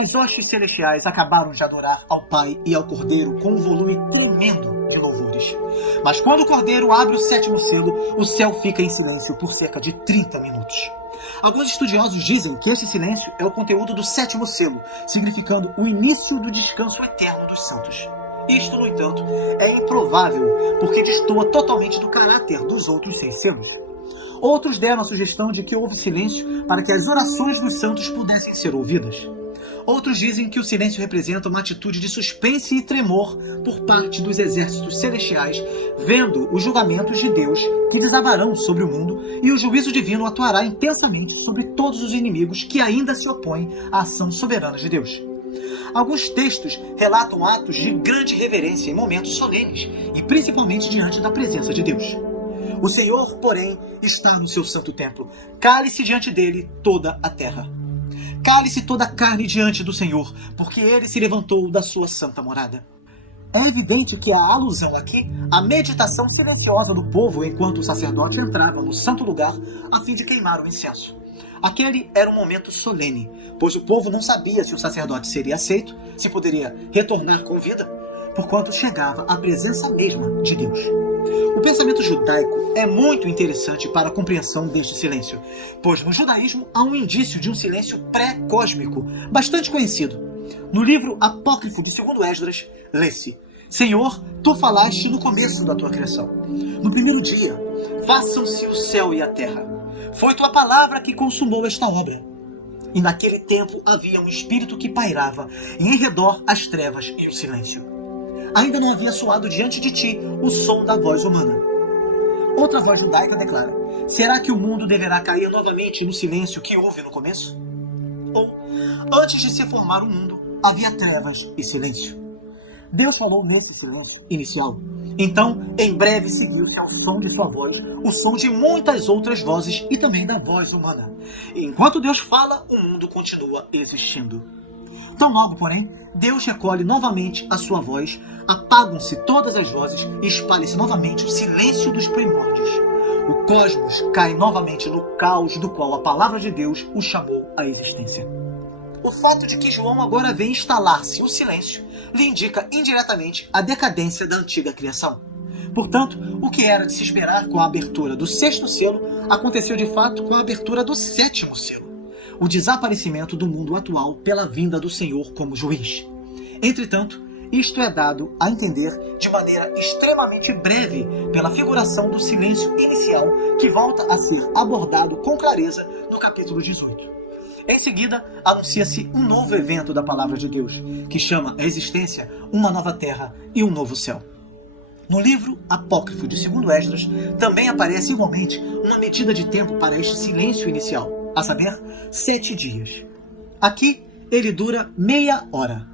As hostes celestiais acabaram de adorar ao Pai e ao Cordeiro com um volume tremendo de louvores. Mas quando o Cordeiro abre o sétimo selo, o céu fica em silêncio por cerca de 30 minutos. Alguns estudiosos dizem que este silêncio é o conteúdo do sétimo selo, significando o início do descanso eterno dos santos. Isto, no entanto, é improvável, porque destoa totalmente do caráter dos outros 6 selos. Outros deram a sugestão de que houve silêncio para que as orações dos santos pudessem ser ouvidas. Outros dizem que o silêncio representa uma atitude de suspense e tremor por parte dos exércitos celestiais, vendo os julgamentos de Deus que desabarão sobre o mundo, e o juízo divino atuará intensamente sobre todos os inimigos que ainda se opõem à ação soberana de Deus. Alguns textos relatam atos de grande reverência em momentos solenes, e principalmente diante da presença de Deus. O Senhor, porém, está no seu santo templo. Cale-se diante dele toda a terra. Cale-se toda a carne diante do Senhor, porque ele se levantou da sua santa morada. É evidente que há alusão aqui à meditação silenciosa do povo enquanto o sacerdote entrava no santo lugar a fim de queimar o incenso. Aquele era um momento solene, pois o povo não sabia se o sacerdote seria aceito, se poderia retornar com vida, porquanto chegava à presença mesma de Deus. O pensamento judaico é muito interessante para a compreensão deste silêncio, pois no judaísmo há um indício de um silêncio pré-cósmico, bastante conhecido. No livro apócrifo de 2 Esdras, lê-se: Senhor, tu falaste no começo da tua criação. No primeiro dia, façam-se o céu e a terra. Foi tua palavra que consumou esta obra. E naquele tempo havia um espírito que pairava, e em redor as trevas e o silêncio. Ainda não havia soado diante de ti o som da voz humana. Outra voz judaica declara: será que o mundo deverá cair novamente no silêncio que houve no começo? Ou, antes de se formar o mundo, havia trevas e silêncio. Deus falou nesse silêncio inicial. Então, em breve seguiu-se ao som de sua voz o som de muitas outras vozes e também da voz humana. E enquanto Deus fala, o mundo continua existindo. Tão logo, porém, Deus recolhe novamente a sua voz, apagam-se todas as vozes e espalha-se novamente o silêncio dos primórdios. O cosmos cai novamente no caos do qual a palavra de Deus o chamou à existência. O fato de que João agora vê instalar-se o silêncio lhe indica indiretamente a decadência da antiga criação. Portanto, o que era de se esperar com a abertura do 6º selo aconteceu de fato com a abertura do 7º selo. O desaparecimento do mundo atual pela vinda do Senhor como juiz. Entretanto, isto é dado a entender de maneira extremamente breve pela figuração do silêncio inicial, que volta a ser abordado com clareza no capítulo 18. Em seguida, anuncia-se um novo evento da palavra de Deus, que chama a existência uma nova terra e um novo céu. No livro apócrifo de 2 Esdras, também aparece igualmente uma medida de tempo para este silêncio inicial, a saber, 7 dias. Aqui, ele dura meia hora.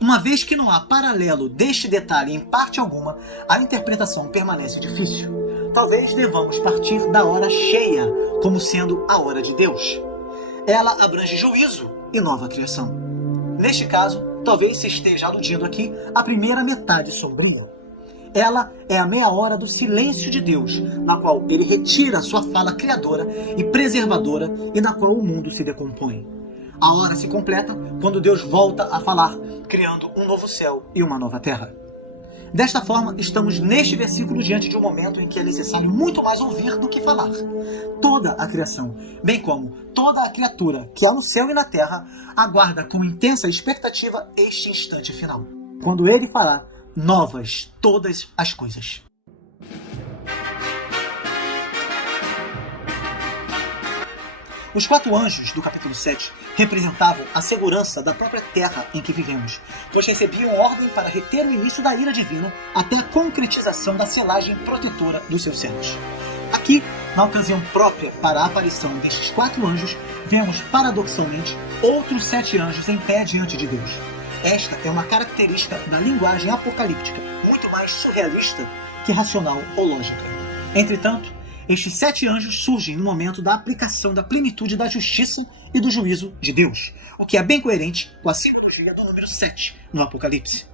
Uma vez que não há paralelo deste detalhe em parte alguma, a interpretação permanece difícil. Talvez devamos partir da hora cheia como sendo a hora de Deus. Ela abrange juízo e nova criação. Neste caso, talvez se esteja aludindo aqui à primeira metade sombria. Ela é a meia hora do silêncio de Deus, na qual ele retira sua fala criadora e preservadora e na qual o mundo se decompõe. A hora se completa quando Deus volta a falar, criando um novo céu e uma nova terra. Desta forma, estamos neste versículo diante de um momento em que é necessário muito mais ouvir do que falar. Toda a criação, bem como toda a criatura que há no céu e na terra, aguarda com intensa expectativa este instante final, quando ele fará novas todas as coisas. Os 4 anjos do capítulo 7 representavam a segurança da própria terra em que vivemos, pois recebiam ordem para reter o início da ira divina até a concretização da selagem protetora dos seus servos. Aqui, na ocasião própria para a aparição destes 4 anjos, vemos paradoxalmente outros 7 anjos em pé diante de Deus. Esta é uma característica da linguagem apocalíptica, muito mais surrealista que racional ou lógica. Entretanto, estes 7 anjos surgem no momento da aplicação da plenitude da justiça e do juízo de Deus, o que é bem coerente com a simbologia do número 7 no Apocalipse.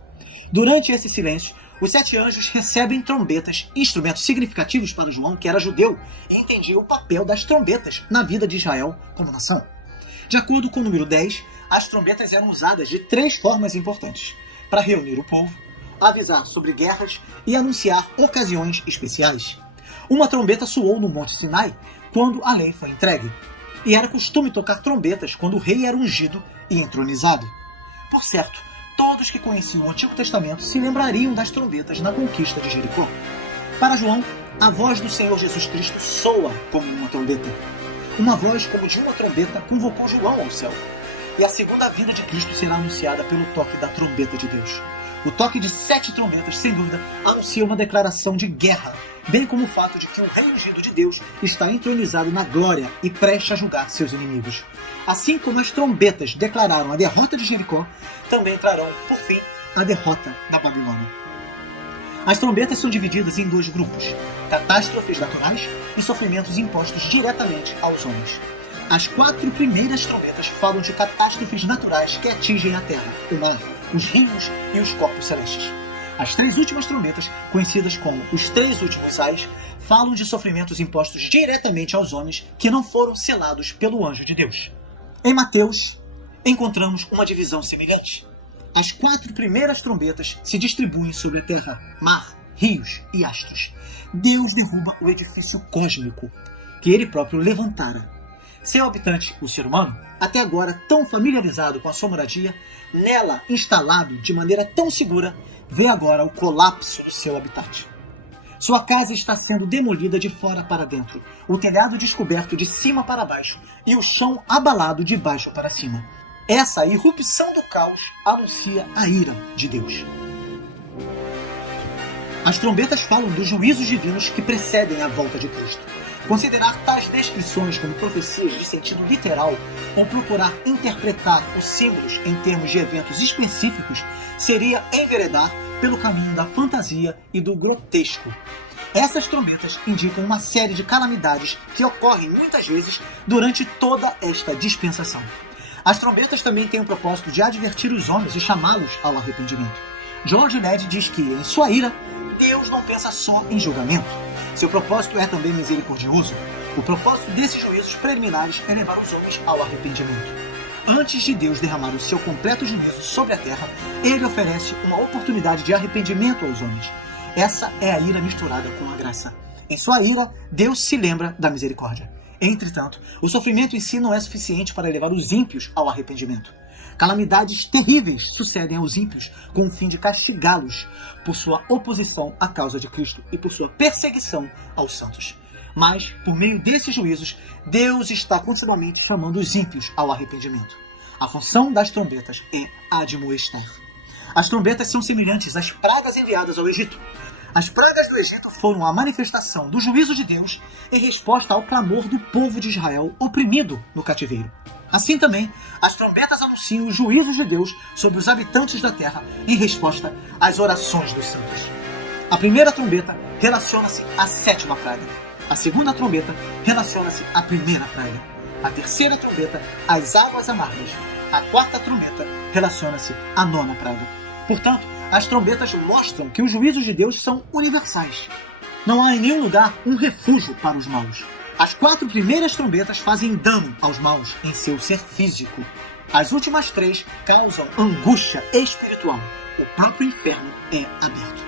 Durante esse silêncio, os 7 anjos recebem trombetas, instrumentos significativos para João, que era judeu, e entendia o papel das trombetas na vida de Israel como nação. De acordo com o número 10, as trombetas eram usadas de 3 formas importantes: para reunir o povo, avisar sobre guerras e anunciar ocasiões especiais. Uma trombeta soou no Monte Sinai quando a lei foi entregue, e era costume tocar trombetas quando o rei era ungido e entronizado. Por certo, todos que conheciam o Antigo Testamento se lembrariam das trombetas na conquista de Jericó. Para João, a voz do Senhor Jesus Cristo soa como uma trombeta. Uma voz como de uma trombeta convocou João ao céu. E a segunda vinda de Cristo será anunciada pelo toque da trombeta de Deus. O toque de 7 trombetas, sem dúvida, anuncia uma declaração de guerra, bem como o fato de que o rei ungido de Deus está entronizado na glória e prestes a julgar seus inimigos. Assim como as trombetas declararam a derrota de Jericó, também trarão, por fim, a derrota da Babilônia. As trombetas são divididas em 2 grupos: catástrofes naturais e sofrimentos impostos diretamente aos homens. As 4 primeiras trombetas falam de catástrofes naturais que atingem a terra, o mar, os rios e os corpos celestes. As 3 últimas trombetas, conhecidas como os 3 últimos ais, falam de sofrimentos impostos diretamente aos homens que não foram selados pelo anjo de Deus. Em Mateus, encontramos uma divisão semelhante. As 4 primeiras trombetas se distribuem sobre a terra, mar, rios e astros. Deus derruba o edifício cósmico que ele próprio levantara. Seu habitante, o ser humano, até agora tão familiarizado com a sua moradia, nela instalado de maneira tão segura, vê agora o colapso do seu habitat. Sua casa está sendo demolida de fora para dentro, o telhado descoberto de cima para baixo e o chão abalado de baixo para cima. Essa irrupção do caos anuncia a ira de Deus. As trombetas falam dos juízos divinos que precedem a volta de Cristo. Considerar tais descrições como profecias de sentido literal ou procurar interpretar os símbolos em termos de eventos específicos seria enveredar pelo caminho da fantasia e do grotesco. Essas trombetas indicam uma série de calamidades que ocorrem muitas vezes durante toda esta dispensação. As trombetas também têm o propósito de advertir os homens e chamá-los ao arrependimento. George Ned diz que, em sua ira, Deus não pensa só em julgamento. Seu propósito é também misericordioso. O propósito desses juízos preliminares é levar os homens ao arrependimento. Antes de Deus derramar o seu completo juízo sobre a terra, ele oferece uma oportunidade de arrependimento aos homens. Essa é a ira misturada com a graça. Em sua ira, Deus se lembra da misericórdia. Entretanto, o sofrimento em si não é suficiente para levar os ímpios ao arrependimento. Calamidades terríveis sucedem aos ímpios com o fim de castigá-los por sua oposição à causa de Cristo e por sua perseguição aos santos. Mas, por meio desses juízos, Deus está continuamente chamando os ímpios ao arrependimento. A função das trombetas é admoestar. As trombetas são semelhantes às pragas enviadas ao Egito. As pragas do Egito foram a manifestação do juízo de Deus em resposta ao clamor do povo de Israel oprimido no cativeiro. Assim também, as trombetas anunciam os juízos de Deus sobre os habitantes da terra em resposta às orações dos santos. A primeira trombeta relaciona-se à 7ª praga. A segunda trombeta relaciona-se à primeira praga. A terceira trombeta às águas amargas. A 4ª trombeta relaciona-se à 9ª praga. Portanto, as trombetas mostram que os juízos de Deus são universais. Não há em nenhum lugar um refúgio para os maus. As 4 primeiras trombetas fazem dano aos maus em seu ser físico. As últimas 3 causam angústia espiritual. O próprio inferno é aberto.